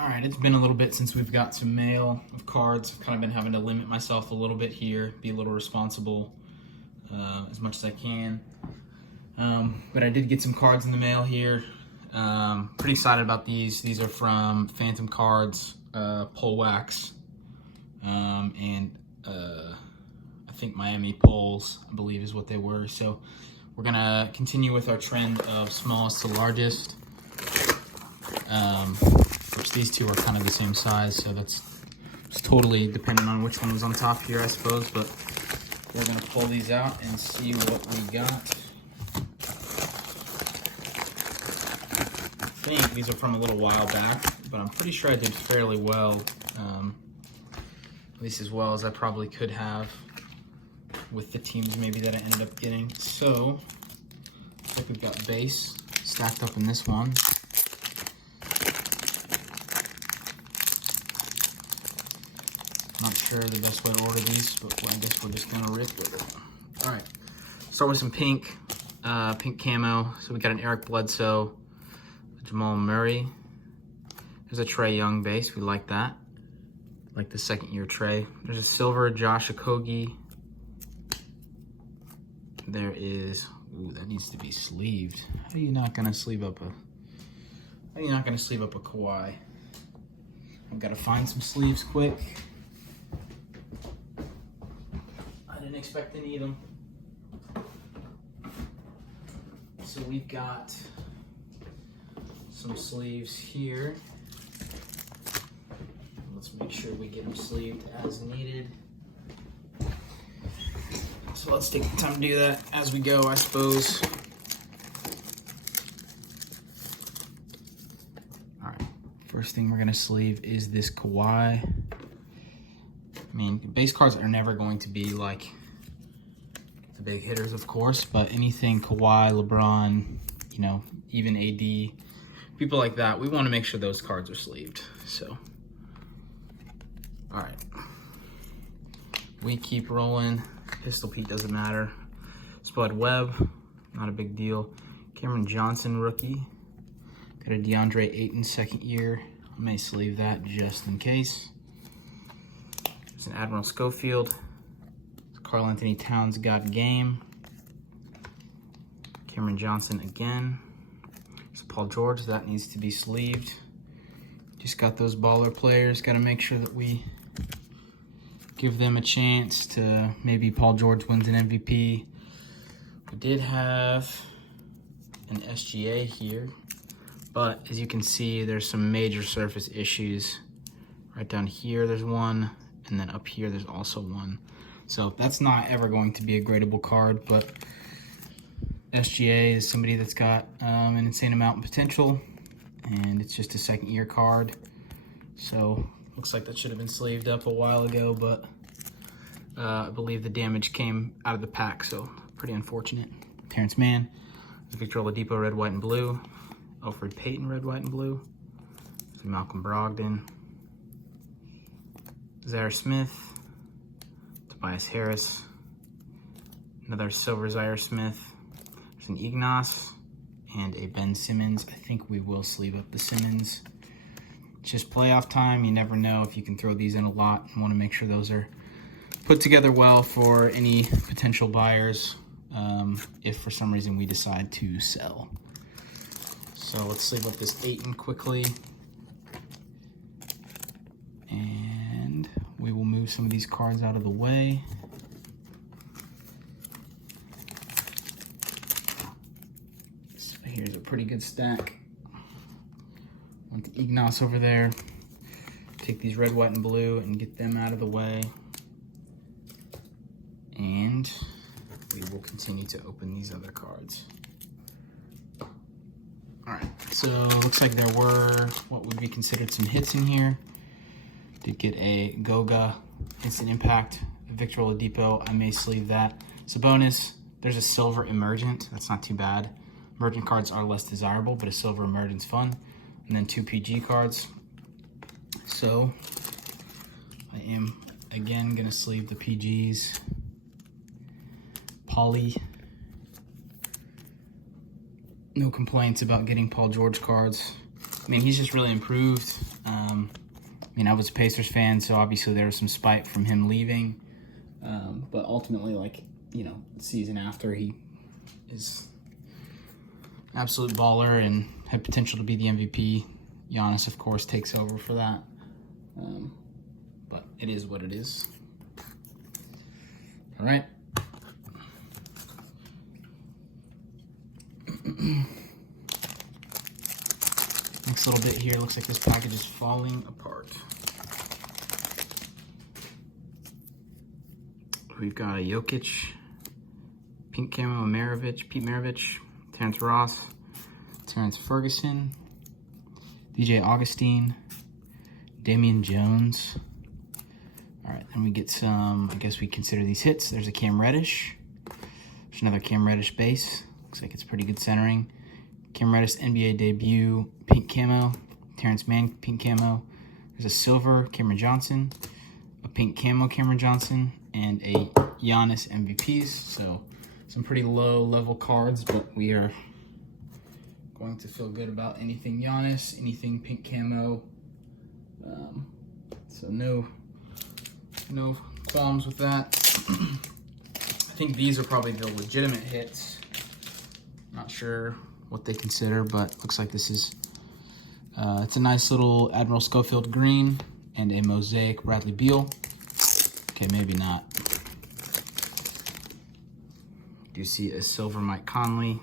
All right, it's been a little bit since we've got some mail of cards. I've kind of been having to limit myself a little bit here, be a little responsible as much as I can. But I did get some cards in the mail here. Pretty excited about these. These are from Phantom Cards, Pull Wax, and I think Miami Pulls, I believe is what they were. So we're gonna continue with our trend of smallest to largest. Which these two are kind of the same size, so that's just totally dependent on which one was on top here, I suppose. But we're gonna pull these out and see what we got. I think these are from a little while back, but I'm pretty sure I did fairly well, at least as well as I probably could have with the teams maybe that I ended up getting. So looks like we've got base stacked up in this one. Not sure the best way to order these, but I guess we're just gonna rip with it. All right, start with some pink, pink camo. So we got an Eric Bledsoe, Jamal Murray. There's a Trae Young base, we like that. Like the second year Trae. There's a silver Josh Okogie. There is, ooh, that needs to be sleeved. How are you not gonna sleeve up a Kawhi? I've gotta find some sleeves quick. I didn't expect to need them. So we've got some sleeves here. Let's make sure we get them sleeved as needed. So let's take the time to do that as we go, I suppose. All right, first thing we're gonna sleeve is this Kawhi. I mean, base cards are never going to be like the big hitters, of course, but anything Kawhi, LeBron, you know, even AD, people like that, we want to make sure those cards are sleeved. So, all right, we keep rolling. Pistol Pete doesn't matter. Spud Webb, not a big deal. Cameron Johnson, rookie. Got a DeAndre Ayton, second year. I may sleeve that just in case. There's an Admiral Schofield. Karl Anthony Towns got game. Cameron Johnson again. There's Paul George, that needs to be sleeved. Just got those baller players. Got to make sure that we give them a chance to maybe Paul George wins an MVP. We did have an SGA here, but as you can see, there's some major surface issues. Right down here, there's one. And then up here, there's also one. So that's not ever going to be a gradable card, but SGA is somebody that's got an insane amount of potential, and it's just a second year card. So looks like that should have been sleeved up a while ago, but I believe the damage came out of the pack, so pretty unfortunate. Terrence Mann, Victor Oladipo, red, white, and blue. Elfrid Payton, red, white, and blue. Malcolm Brogdon. Zaire Smith, Tobias Harris, another silver Zaire Smith. There's an Ignas and a Ben Simmons. I think we will sleeve up the Simmons. It's just playoff time. You never know if you can throw these in a lot. You want to make sure those are put together well for any potential buyers if for some reason we decide to sell. So let's sleeve up this Ayton quickly. And we will move some of these cards out of the way. So here's a pretty good stack. Want the Ignas over there. Take these red, white, and blue and get them out of the way. And we will continue to open these other cards. All right, so looks like there were what would be considered some hits in here. Did get a Goga, Instant Impact, Victor Oladipo. I may sleeve that. Sabonis, there's a silver Emergent. That's not too bad. Emergent cards are less desirable, but a silver Emergent's fun. And then 2 PG cards. So I am, again, going to sleeve the PGs. Paulie. No complaints about getting Paul George cards. I mean, he's just really improved. I mean, I was a Pacers fan, so obviously there was some spite from him leaving. But ultimately, like, you know, the season after, he is absolute baller and had potential to be the MVP. Giannis, of course, takes over for that. But it is what it is. All right. Next little bit here, looks like this package is falling apart. We've got a Jokic, pink camo, Pete Maravich, Terrence Ross, Terrence Ferguson, DJ Augustine, Damian Jones. All right, then we get some, I guess we consider these hits. There's a Cam Reddish. There's another Cam Reddish base. Looks like it's pretty good centering. Cam Reddish NBA debut, pink camo. Terrence Mann, pink camo. There's a silver, Cameron Johnson. A pink camo, Cameron Johnson. And a Giannis MVPs. So some pretty low level cards, but we are going to feel good about anything Giannis, anything pink camo. So no qualms with that. I think these are probably the legitimate hits. Not sure what they consider, but looks like this is, it's a nice little Admiral Schofield green and a mosaic Bradley Beal. Okay, maybe not. Do you see a silver Mike Conley,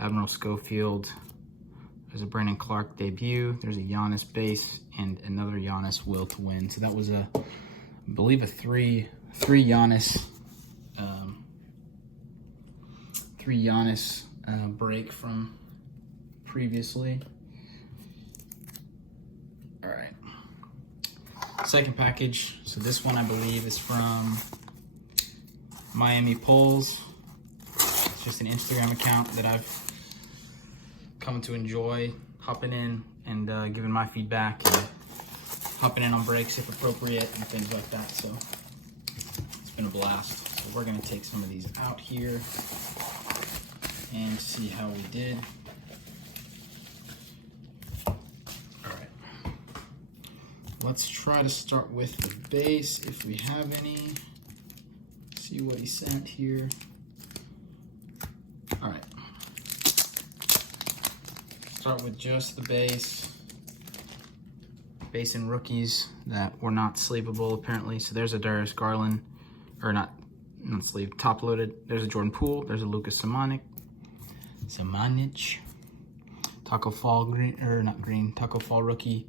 Admiral Schofield. There's a Brandon Clark debut. There's a Giannis base and another Giannis will to win. So that was I believe a three Giannis, break from previously. All right. Second package. So this one I believe is from Miami Polls. It's just an Instagram account that I've come to enjoy hopping in and giving my feedback and hopping in on breaks if appropriate and things like that. So it's been a blast. So we're gonna take some of these out here and see how we did. All right. Let's try to start with the base if we have any. See what he sent here. All right. Start with just the base and rookies that were not sleevable apparently. So there's a Darius Garland, or not sleeve, top loaded. There's a Jordan Poole. There's a Lucas Samanic. Taco Fall green, or not green, Taco Fall rookie.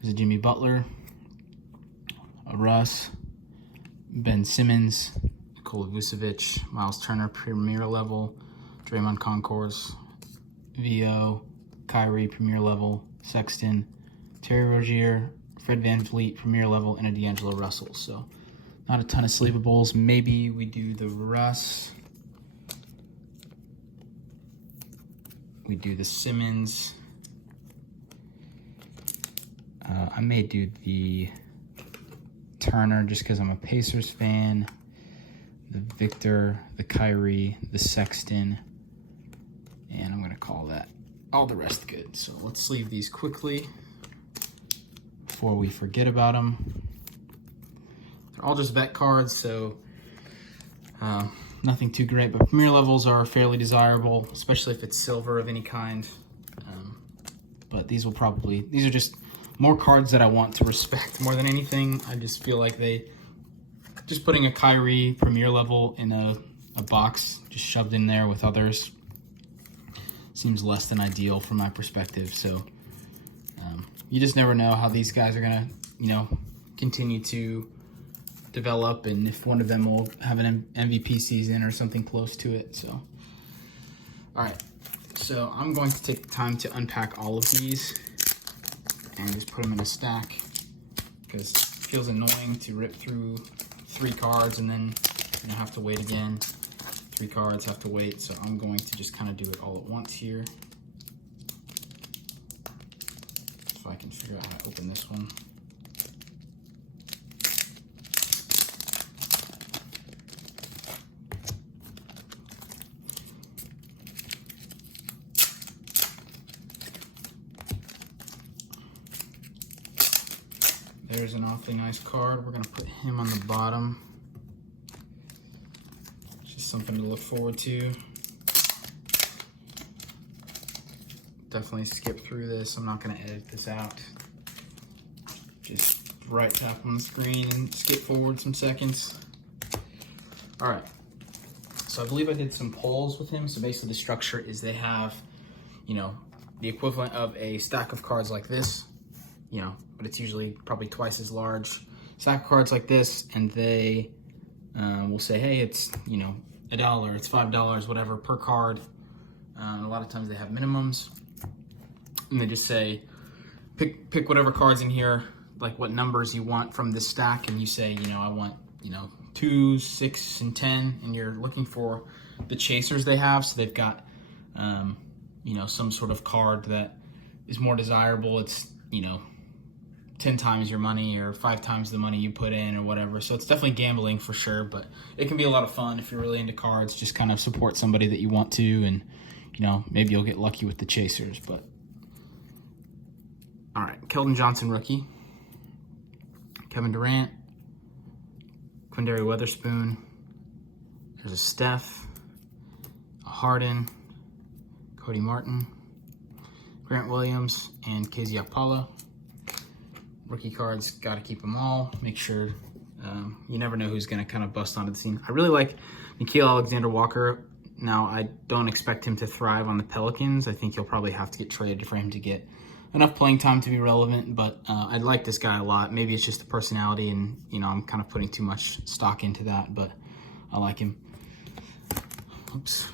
There's a Jimmy Butler, a Russ, Ben Simmons, Nikola Vucevic, Miles Turner Premier level, Draymond Concourse, VO, Kyrie Premier level, Sexton, Terry Rozier, Fred VanVleet Premier level, and a D'Angelo Russell. So not a ton of sleevables. Maybe we do the Russ. We do the Simmons. I may do the Turner just because I'm a Pacers fan. The Victor, the Kyrie, the Sexton, and I'm gonna call that all the rest good. So let's sleeve these quickly before we forget about them. They're all just vet cards, so nothing too great, but premier levels are fairly desirable, especially if it's silver of any kind. But these are just more cards that I want to respect more than anything. I just feel like just putting a Kyrie premier level in a box just shoved in there with others seems less than ideal from my perspective. So you just never know how these guys are gonna, continue to develop, and if one of them will have an MVP season or something close to it. So, all right. So I'm going to take the time to unpack all of these and just put them in a stack because it feels annoying to rip through 3 cards and then have to wait again. 3 cards, have to wait. So I'm going to just kind of do it all at once here. If I can figure out how to open this one. There's an awfully nice card. We're gonna put him on the bottom. Just something to look forward to. Definitely skip through this. I'm not gonna edit this out. Just right tap on the screen and skip forward some seconds. All right, so I believe I did some polls with him. So basically the structure is they have, you know, the equivalent of a stack of cards like this, you know, but it's usually probably twice as large. Stack of cards like this, and they will say, hey, it's, you know, $1, it's $5, whatever, per card. And a lot of times they have minimums. And they just say, pick whatever cards in here, like what numbers you want from this stack, and you say, you know, I want, you know, 2, 6, and 10, and you're looking for the chasers they have. So they've got, you know, some sort of card that is more desirable. It's, you know, 10 times your money or 5 times the money you put in or whatever. So it's definitely gambling for sure, but it can be a lot of fun if you're really into cards. Just kind of support somebody that you want to, and, you know, maybe you'll get lucky with the chasers. But all right, Keldon Johnson rookie, Kevin Durant, Quindary Weatherspoon, there's a Steph, a Harden, Cody Martin, Grant Williams, and KZ Okpala. Rookie cards, got to keep them all. Make sure, you never know who's going to kind of bust onto the scene. I really like Nickeil Alexander-Walker. Now, I don't expect him to thrive on the Pelicans. I think he'll probably have to get traded for him to get enough playing time to be relevant, but I like this guy a lot. Maybe it's just the personality, and, you know, I'm kind of putting too much stock into that, but I like him. Oops.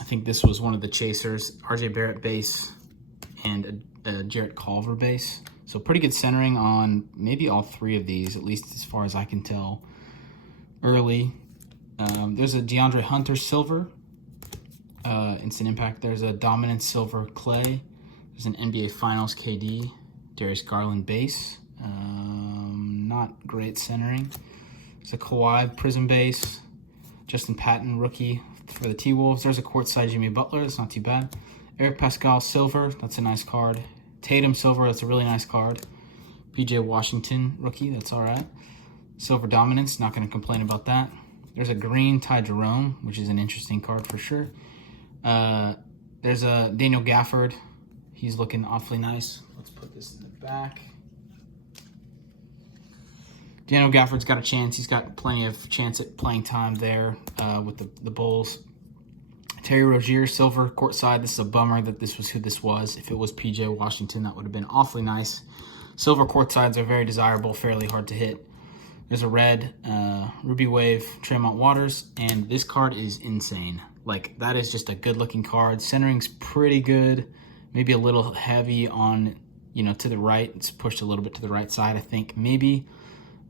I think this was one of the chasers, RJ Barrett base and a Jarrett Culver base. So pretty good centering on maybe all 3 of these, at least as far as I can tell early. There's a DeAndre Hunter silver, instant impact. There's a dominant silver clay. There's an NBA Finals KD, Darius Garland base. Not great centering. There's a Kawhi Prism base. Justin Patton rookie for the T-Wolves. There's a courtside Jimmy Butler. That's not too bad. Eric Pascal silver. That's a nice card. Tatum silver. That's a really nice card. PJ Washington rookie. That's all right. Silver dominance. Not going to complain about that. There's a green Ty Jerome, which is an interesting card for sure. There's a Daniel Gafford. He's looking awfully nice. Let's put this in the back. Daniel Gafford's got a chance. He's got plenty of chance at playing time there with the Bulls. Terry Rozier, silver, courtside. This is a bummer that this was who this was. If it was PJ Washington, that would have been awfully nice. Silver courtsides are very desirable, fairly hard to hit. There's a red Ruby Wave Tremont Waters, and this card is insane. Like, that is just a good-looking card. Centering's pretty good. Maybe a little heavy on, you know, to the right. It's pushed a little bit to the right side, I think, maybe.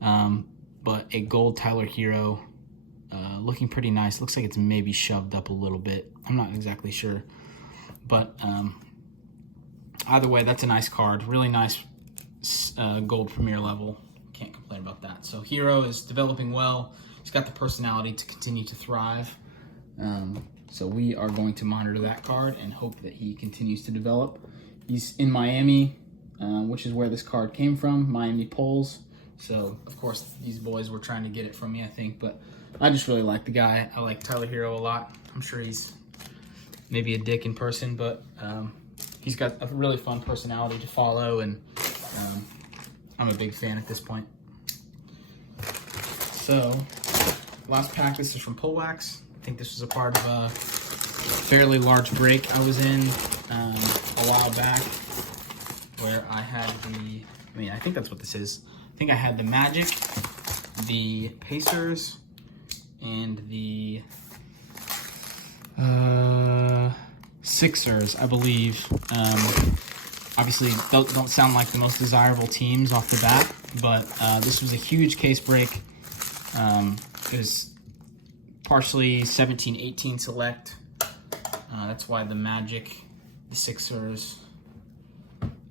But a gold Tyler Herro, looking pretty nice. Looks like it's maybe shoved up a little bit. I'm not exactly sure. But either way, that's a nice card. Really nice gold premier level. Can't complain about that. So Herro is developing well. He's got the personality to continue to thrive. So we are going to monitor that card and hope that he continues to develop. He's in Miami, which is where this card came from, Miami Polls. So, of course, these boys were trying to get it from me, I think. But I just really like the guy. I like Tyler Herro a lot. I'm sure he's maybe a dick in person, but he's got a really fun personality to follow, and I'm a big fan at this point. So, last pack, this is from Pull Wax. I think this was a part of a fairly large break I was in a while back, where I had I think that's what this is. I think I had the Magic, the Pacers, and the Sixers, I believe. Obviously, don't sound like the most desirable teams off the bat, but this was a huge case break. It was partially 17-18 select. That's why the Magic, the Sixers,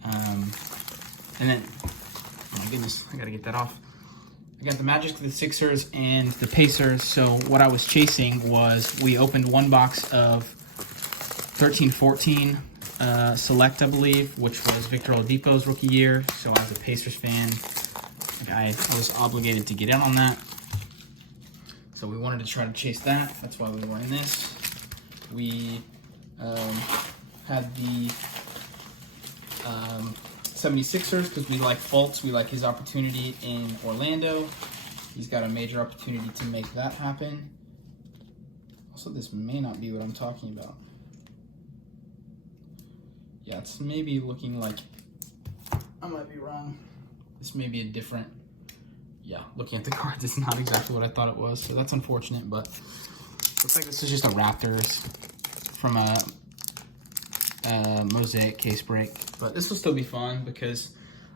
and then, oh my goodness, I gotta get that off. I got the Magic, the Sixers, and the Pacers. So what I was chasing was, we opened one box of 13-14 select, I believe, which was Victor Oladipo's rookie year. So as a Pacers fan, I was obligated to get in on that. So we wanted to try to chase that. That's why we were in this. We had the 76ers because we like Fultz. We like his opportunity in Orlando. He's got a major opportunity to make that happen. Also, this may not be what I'm talking about. Yeah, it's maybe looking like, I might be wrong. This may be a different, yeah, looking at the cards, it's not exactly what I thought it was. So that's unfortunate, but looks like this is just a Raptors from a Mosaic case break. But this will still be fun because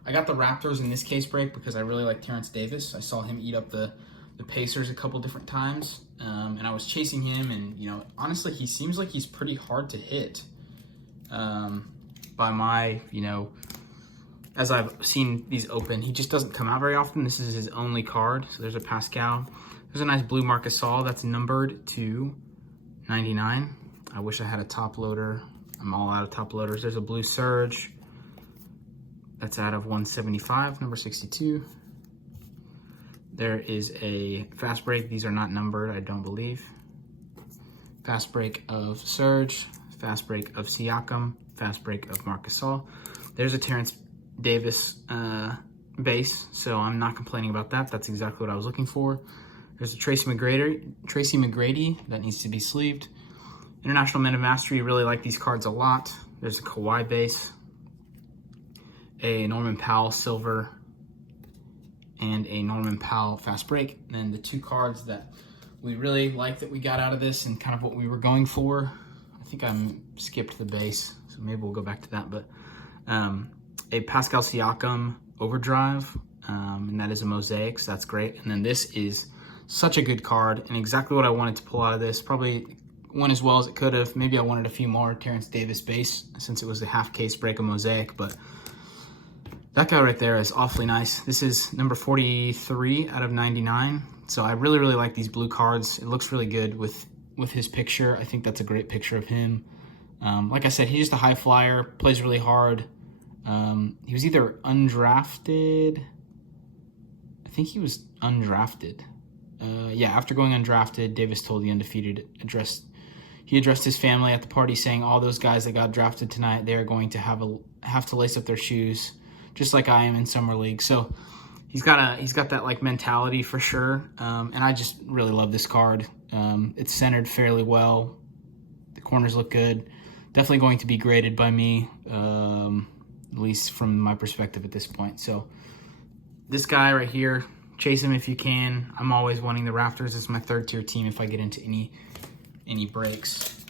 I got the Raptors in this case break because I really like Terence Davis. I saw him eat up the Pacers a couple different times, and I was chasing him, and, you know, honestly, he seems like he's pretty hard to hit. By my, you know, as I've seen these open, he just doesn't come out very often. This is his only card. So there's a Pascal. There's a nice blue Marc Gasol that's numbered to 99. I wish I had a top loader. I'm all out of top loaders. There's a blue Surge. That's out of 175, number 62. There is a fast break. These are not numbered, I don't believe. Fast break of Surge. Fast break of Siakam. Fast break of Marc Gasol. There's a Terence Davis base, so I'm not complaining about that. That's exactly what I was looking for. There's a Tracy McGrady that needs to be sleeved. International Men of Mastery, really like these cards a lot. There's a Kawhi base, a Norman Powell silver, and a Norman Powell fast break. And then the two cards that we really like that we got out of this and kind of what we were going for. I think I skipped the base, so maybe we'll go back to that. But a Pascal Siakam Overdrive, and that is a Mosaic, so that's great. And then this is such a good card and exactly what I wanted to pull out of this. Probably went as well as it could have. Maybe I wanted a few more Terence Davis base since it was a half case break of Mosaic, but that guy right there is awfully nice. This is number 43 out of 99. So I really, really like these blue cards. It looks really good with his picture. I think that's a great picture of him. Like I said, he's just a high flyer, plays really hard. He was either undrafted. I think he was undrafted. Yeah, after going undrafted, Davis told the Undefeated he addressed his family at the party saying, all those guys that got drafted tonight, they are going to have to lace up their shoes, just like I am in summer league. So he's got that like mentality for sure. And I just really love this card. It's centered fairly well. The corners look good. Definitely going to be graded by me, at least from my perspective at this point. So this guy right here, chase him if you can. I'm always wanting the Raptors. It's my third tier team if I get into any breaks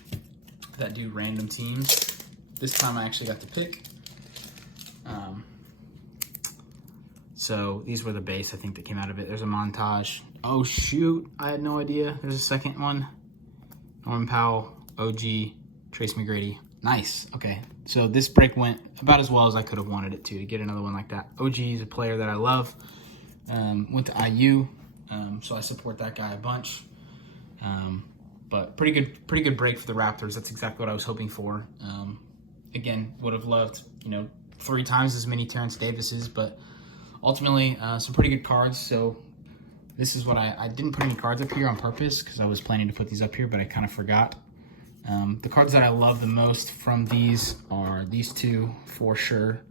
that do random teams. This time I actually got to pick. So these were the base, I think, that came out of it. There's a montage. Oh, shoot. I had no idea. There's a second one. Norman Powell, OG, Trace McGrady. Nice. Okay. So this break went about as well as I could have wanted it to get another one like that. OG is a player that I love. Went to IU, so I support that guy a bunch. But pretty good break for the Raptors. That's exactly what I was hoping for. Again, would have loved, 3 times as many Terence Davises, but ultimately some pretty good cards. So this is what I didn't put any cards up here on purpose because I was planning to put these up here, but I kind of forgot. The cards that I love the most from these are these two for sure.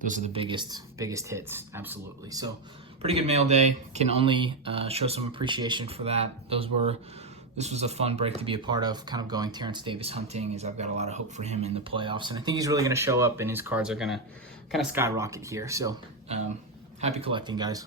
Those are the biggest hits, absolutely. So pretty good mail day. Can only show some appreciation for that. This was a fun break to be a part of, kind of going Terence Davis hunting, as I've got a lot of hope for him in the playoffs. And I think he's really going to show up, and his cards are going to kind of skyrocket here. So happy collecting, guys.